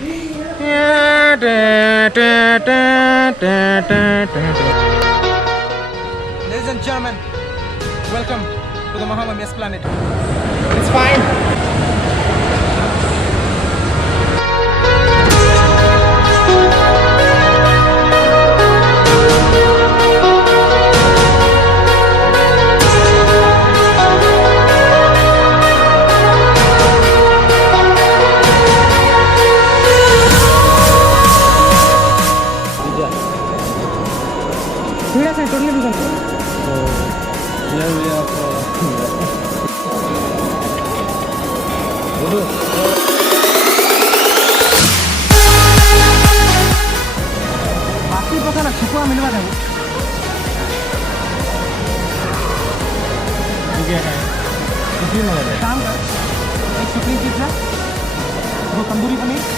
Ladies and gentlemen, welcome to the Mahama Esplanade. It's fine. Totally different. So here we are बाकी पता ना छुपा मिलवा दे क्या है किसी में काम कर एक सुप्रीम पिज्जा दो तंदूरी पनीर